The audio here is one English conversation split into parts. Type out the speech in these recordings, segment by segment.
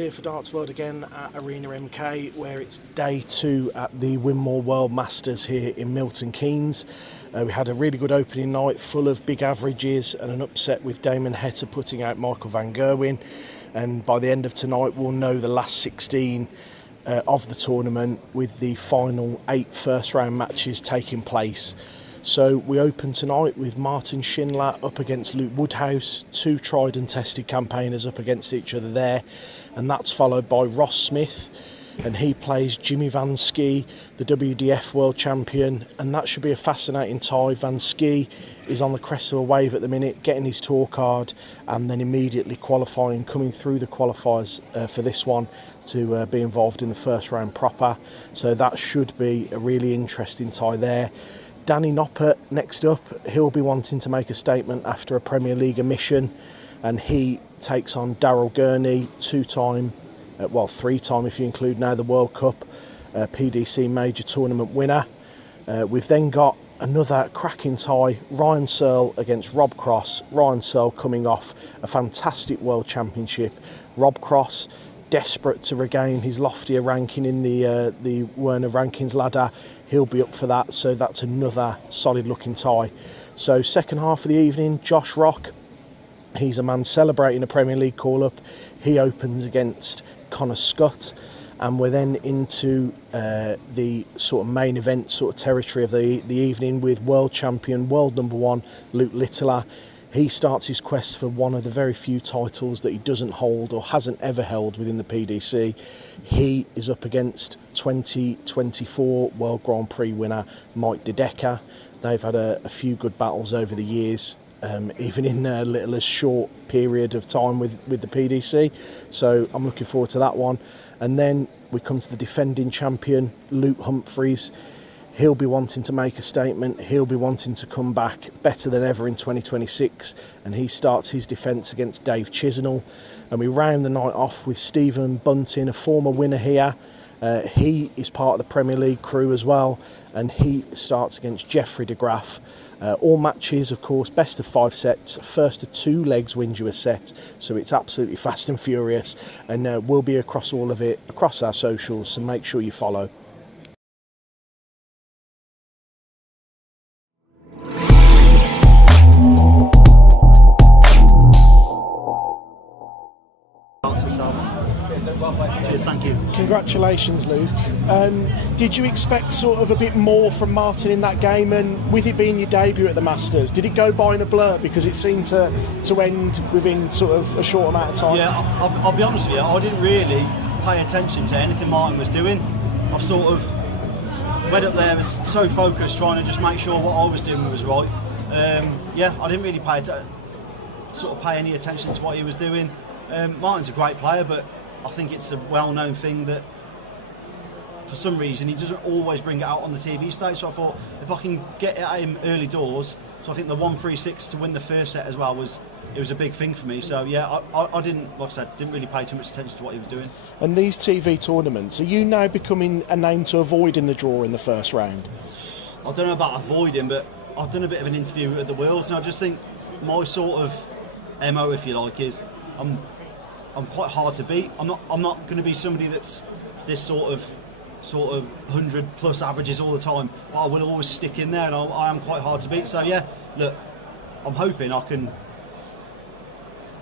here for Darts World again at Arena MK, where it's day 2 at the WINMAU World Masters here in Milton Keynes. We had a really good opening night full of big averages and an upset with Damon Heta putting out Michael van Gerwen, and by the end of tonight we'll know the last 16 of the tournament, with the final 8 first round matches taking place. So we open tonight with Martin Schindler up against Luke Woodhouse, 2 tried and tested campaigners up against each other there, and that's followed by Ross Smith, and he plays Jimmy Van Schie, the WDF World Champion, and that should be a fascinating tie. Van Schie is on the crest of a wave at the minute, getting his tour card and then immediately qualifying, coming through the qualifiers for this one to be involved in the first round proper. So that should be a really interesting tie there. Danny Noppert next up, he'll be wanting to make a statement after a Premier League omission, and he takes on Daryl Gurney, 2-time, well 3-time if you include now the World Cup PDC Major Tournament winner. We've then got another cracking tie, Ryan Searle against Rob Cross. Ryan Searle coming off a fantastic World Championship. Rob Cross desperate to regain his loftier ranking in the Werner rankings ladder. He'll be up for that, so that's another solid looking tie. So second half of the evening, Josh Rock, he's a man celebrating a Premier League call-up. He opens against Connor Scott, and we're then into the sort of main event sort of territory of the evening with world champion, world number 1, Luke Littler. He starts his quest for one of the very few titles that he doesn't hold or hasn't ever held within the PDC. He is up against 2024 World Grand Prix winner Mike De Decker. They've had a few good battles over the years, even in a little as short period of time with the PDC. So I'm looking forward to that one. And then we come to the defending champion, Luke Humphreys. He'll be wanting to make a statement. He'll be wanting to come back better than ever in 2026, and he starts his defence against Dave Chisenhall. And we round the night off with Stephen Bunting, a former winner here. He is part of the Premier League crew as well, and he starts against Jeffrey de Graaf. All matches, of course, best of 5 sets. First of 2 legs wins you a set, so it's absolutely fast and furious, and we'll be across all of it across our socials, so make sure you follow. Cheers, thank you. Congratulations, Luke. Did you expect sort of a bit more from Martin in that game, and with it being your debut at the Masters, did it go by in a blur because it seemed to end within sort of a short amount of time? Yeah, I'll be honest with you, I didn't really pay attention to anything Martin was doing. I've sort of went up there, was so focused trying to just make sure what I was doing was right. Yeah, I didn't really pay any attention to what he was doing. Martin's a great player, but I think it's a well-known thing that for some reason he doesn't always bring it out on the TV stage. So I thought if I can get it at him early doors, so I think the 1-3-6 to win the first set as well was a big thing for me. So yeah, I didn't, like I said, didn't really pay too much attention to what he was doing. And these TV tournaments, are you now becoming a name to avoid in the draw in the first round? I don't know about avoiding, but I've done a bit of an interview at the Worlds, and I just think my sort of MO, if you like, is I'm quite hard to beat. I'm not going to be somebody that's this sort of 100 plus averages all the time, but I will always stick in there, and I am quite hard to beat. So yeah, look, I'm hoping I can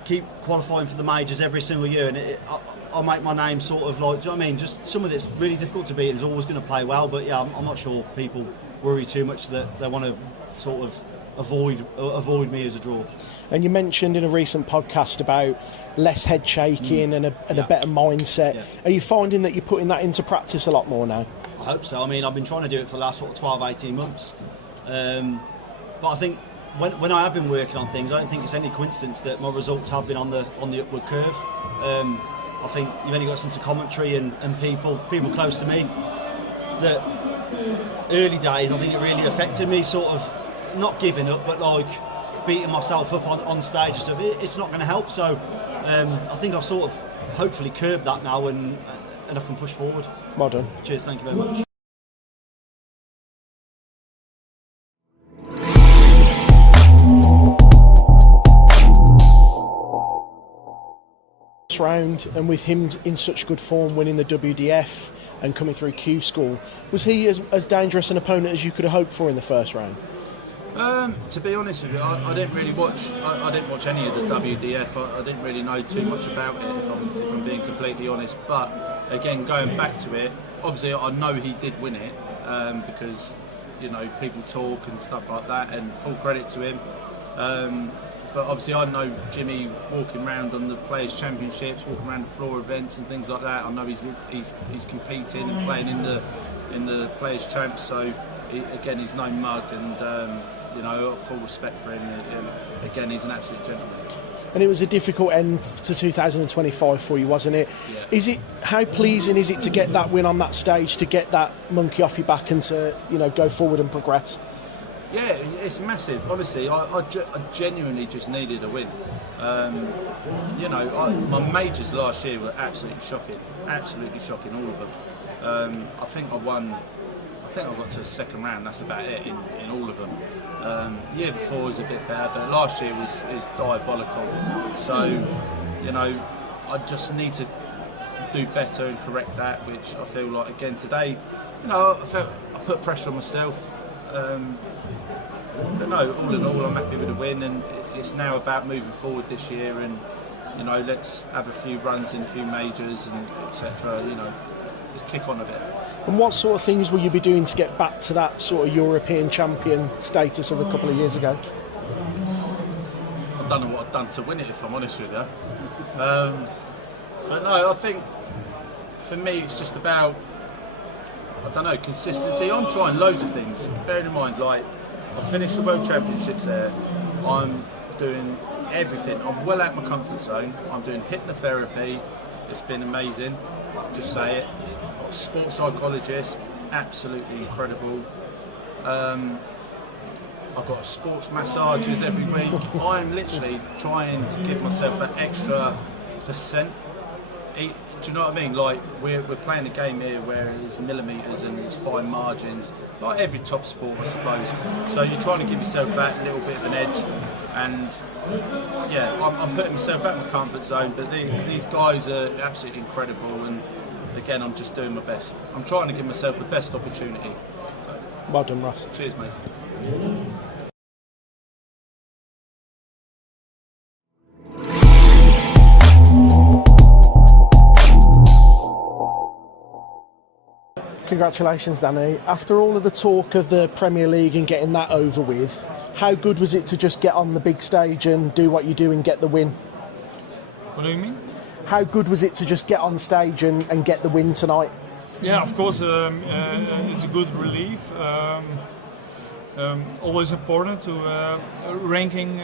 keep qualifying for the majors every single year, and I'll make my name sort of like, do you know what I mean? Just somebody that's really difficult to beat and is always going to play well. But yeah, I'm not sure people worry too much that they want to sort of avoid me as a draw. And you mentioned in a recent podcast about less head shaking and a better mindset. Yeah. Are you finding that you're putting that into practice a lot more now? I hope so. I mean, I've been trying to do it for the last sort of 12, 18 months. But I think when I have been working on things, I don't think it's any coincidence that my results have been on the upward curve. I think you've only got to listen to commentary and people close to me. That early days, I think it really affected me, sort of not giving up, but like beating myself up on stage and stuff. It's not going to help. So I think I've sort of hopefully curbed that now, and I can push forward. Well done. Cheers, thank you very much. first round, and with him in such good form, winning the WDF and coming through Q School, was he as dangerous an opponent as you could have hoped for in the first round? To be honest with you, I didn't really watch. I didn't watch any of the WDF. I didn't really know too much about it, if I'm being completely honest. But again, going back to it, obviously I know he did win it because people talk and stuff like that, and full credit to him. But obviously I know Jimmy walking around on the Players' Championships, walking around the floor events and things like that. I know he's competing and playing in the Players' Champs. So again, he's no mug, and full respect for him. Again, he's an absolute gentleman. And it was a difficult end to 2025 for you, wasn't it? Yeah. How pleasing is it to get that win on that stage, to get that monkey off your back, and to go forward and progress? Yeah, it's massive. Honestly, I genuinely just needed a win. My majors last year were absolutely shocking, all of them. I think I got to the second round. That's about it in all of them. Year before was a bit bad, but last year was diabolical. So, I just need to do better and correct that, which I feel like again today. I put pressure on myself. But no, all in all, I'm happy with the win, and it's now about moving forward this year, and let's have a few runs in a few majors and etc. Let's kick on a bit. And what sort of things will you be doing to get back to that sort of European champion status of a couple of years ago? I don't know what I've done to win it, if I'm honest with you. But no, I think for me it's just about, consistency. I'm trying loads of things. Bearing in mind, like, I finished the World Championships there. I'm doing everything. I'm well out of my comfort zone. I'm doing hypnotherapy. It's been amazing. Just say it. I'm a sports psychologist. Absolutely incredible. I've got sports massages every week. I'm literally trying to give myself that extra percent. Do you know what I mean? Like, we're playing a game here where it's millimetres and it's fine margins, like every top sport, I suppose. So you're trying to give yourself that little bit of an edge, and yeah, I'm putting myself out of my comfort zone. But these guys are absolutely incredible, and again, I'm just doing my best. I'm trying to give myself the best opportunity. So, well done, Ross. Cheers, mate. Congratulations, Danny. After all of the talk of the Premier League and getting that over with, how good was it to just get on the big stage and do what you do and get the win? What do you mean? How good was it to just get on stage and get the win tonight? Yeah, of course, it's a good relief. Always important to ranking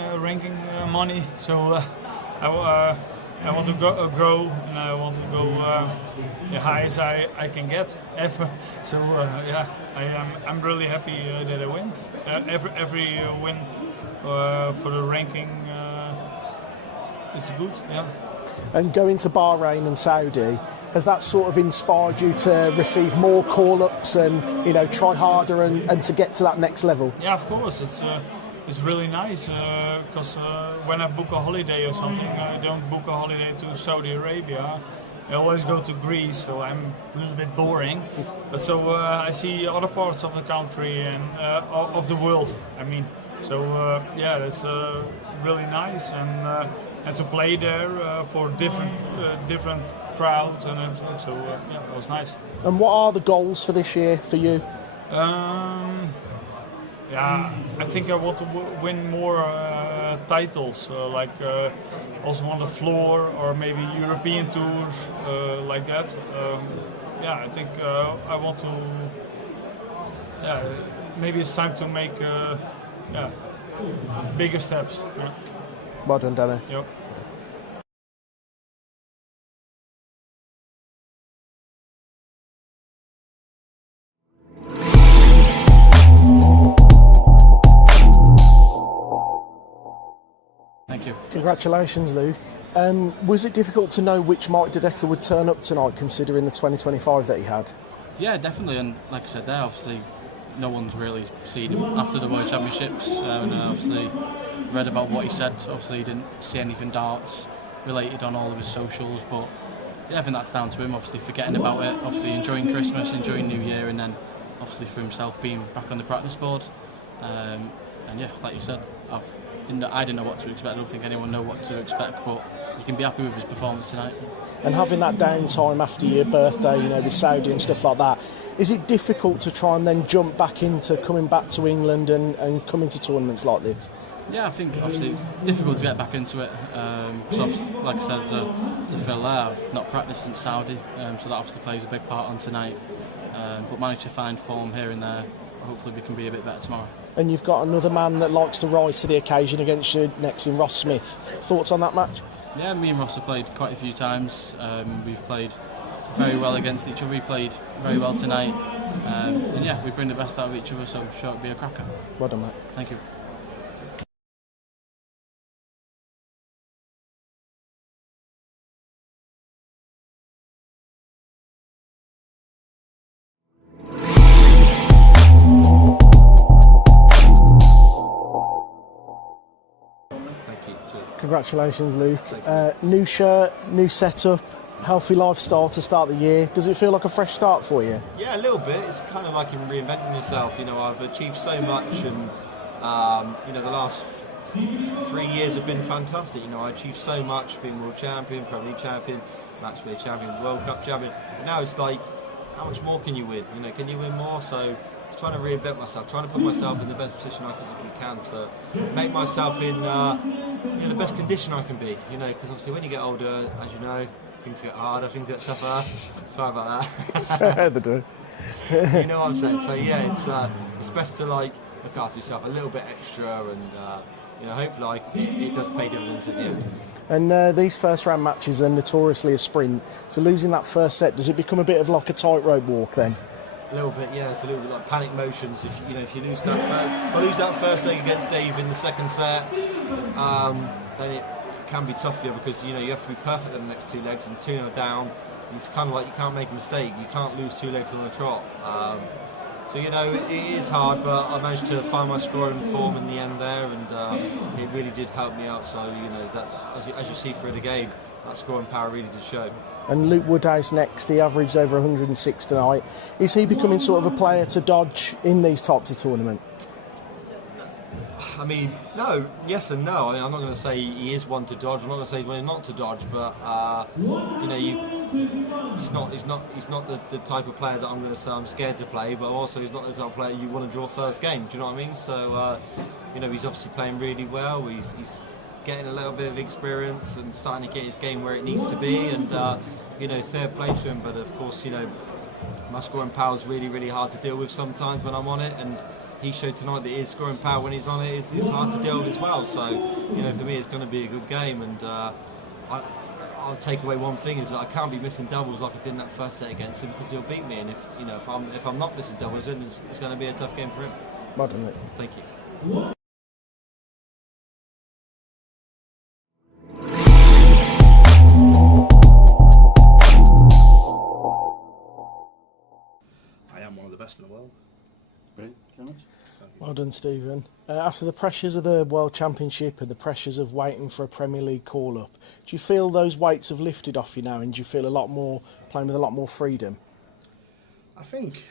money. So I want to grow, and I want to go as high as I can get ever. So I'm really happy that I win. Every win for the ranking is good. Yeah. And going to Bahrain and Saudi, has that sort of inspired you to receive more call-ups and try harder and to get to that next level? Yeah, of course. It's really nice because when I book a holiday or something, I don't book a holiday to Saudi Arabia. I always go to Greece, so I'm a little bit boring. But so I see other parts of the country and of the world. I mean, so that's really nice, and to play there for different crowds, and so it was nice. And what are the goals for this year for you? I think I want to win more titles, also on the floor or maybe European tours, like that. I think I want to. Maybe it's time to make bigger steps. Yeah. Well done, Danny. Yep. Thank you. Congratulations, Lou. Was it difficult to know which Mike De Decker would turn up tonight, considering the 2025 that he had? Yeah, definitely, and like I said there, obviously no one's really seen him after the World Championships, and obviously read about what he said. Obviously he didn't see anything darts, related on all of his socials. But yeah, I think that's down to him, obviously forgetting about it, obviously enjoying Christmas, enjoying New Year, and then obviously for himself being back on the practice board. And yeah, like you said, I didn't know what to expect. I don't think anyone know what to expect, but you can be happy with his performance tonight. And having that downtime after your birthday, you know, with Saudi and stuff like that, is it difficult to try and then jump back into coming back to England and coming to tournaments like this? Yeah, I think obviously it's difficult to get back into it. Because like I said to Phil there, I've not practiced since Saudi, so that obviously plays a big part on tonight. But managed to find form here and there. Hopefully we can be a bit better tomorrow. And you've got another man that likes to rise to the occasion against you next in Ross Smith. Thoughts on that match? Yeah, me and Ross have played quite a few times. We've played very well against each other. We played very well tonight. And yeah, we bring the best out of each other, so I'm sure it'll be a cracker. Well done, mate. Thank you. Congratulations, Luke. New shirt, new setup, healthy lifestyle to start the year. Does it feel like a fresh start for you? Yeah, a little bit. It's kind of like in reinventing yourself. You know, I've achieved so much, and you know, the last 3 years have been fantastic. You know, I achieved so much, being world champion, Premier League champion, match play champion, World Cup champion. But now it's like, how much more can you win? You know, can you win more? So, trying to reinvent myself, trying to put myself in the best position I physically can to make myself in the best condition I can be. You know, because obviously when you get older, as you know, things get harder, things get tougher. Sorry about that. They do. You know what I'm saying? So yeah, it's best to like look after yourself a little bit extra, and you know, hopefully like, it does pay dividends at the end. And these first round matches are notoriously a sprint. So losing that first set, does it become a bit of like a tightrope walk then? A little bit, yeah. It's a little bit like panic motions. If you lose that first leg against Dave in the second set, then it can be tough for you, because you know you have to be perfect in the next 2 legs, and 2-0 down. It's kind of like you can't make a mistake. You can't lose 2 legs on the trot. So you know it is hard, but I managed to find my scoring form in the end there, and it really did help me out. So you know that as you see through the game, that scoring power really did show. And Luke Woodhouse next, he averaged over 106 tonight. Is he becoming sort of a player to dodge in these types of tournament? I mean, no, yes and no. I mean, I'm not going to say he is one to dodge. I'm not going to say he's one not to dodge, but you know, he's not the type of player that I'm going to say I'm scared to play. But also, he's not the type of player you want to draw first game. Do you know what I mean? So you know, he's obviously playing really well. He's getting a little bit of experience and starting to get his game where it needs to be, and you know, fair play to him. But of course, you know, my scoring power is really, really hard to deal with sometimes when I'm on it, and he showed tonight that his scoring power when he's on it is hard to deal with as well. So you know, for me, it's going to be a good game, and I'll take away one thing, is that I can't be missing doubles like I did in that first set against him, because he'll beat me, and if I'm not missing doubles, then it's going to be a tough game for him. Well done, Luke. Thank you. Best in the world. Brilliant. Very much. Well done, Stephen. After the pressures of the World Championship and the pressures of waiting for a Premier League call-up, do you feel those weights have lifted off you now, and do you feel a lot more playing with a lot more freedom? I think,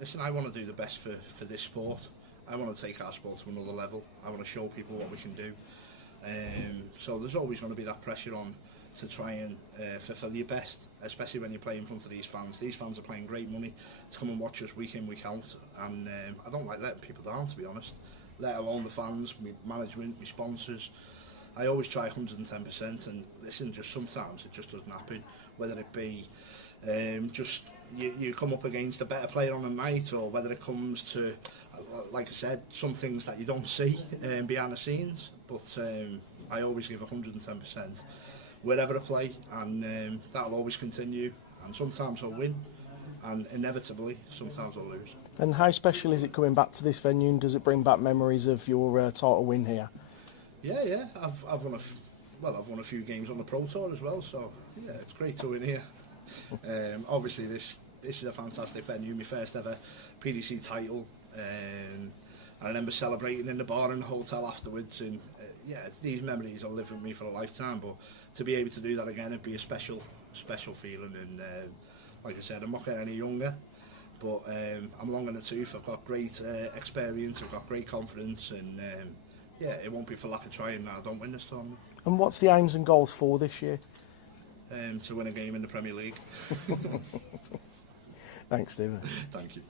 listen, I want to do the best for this sport. I want to take our sport to another level. I want to show people what we can do. So there's always going to be that pressure on to try and fulfil your best, especially when you play in front of these fans. These fans are paying great money to come and watch us week in, week out, and I don't like letting people down, to be honest, let alone the fans, my management, my sponsors. I always try 110%, and listen, just sometimes it just doesn't happen, whether it be just you come up against a better player on a night, or whether it comes to, like I said, some things that you don't see behind the scenes, but I always give 110%. Wherever I play, and that'll always continue, and sometimes I'll win, and inevitably sometimes I'll lose. And how special is it coming back to this venue, and does it bring back memories of your title win here? Yeah, I've won a few games on the Pro Tour as well, so yeah, it's great to win here. Obviously this is a fantastic venue, my first ever PDC title, I remember celebrating in the bar in the hotel afterwards, and yeah, these memories will live with me for a lifetime. But to be able to do that again, it'd be a special feeling. And like I said, I'm not getting any younger, but I'm long in the tooth. I've got great experience, I've got great confidence, and yeah, it won't be for lack of trying now I don't win this tournament. And what's the aims and goals for this year? To win a game in the Premier League. Thanks, Stephen. Thank you.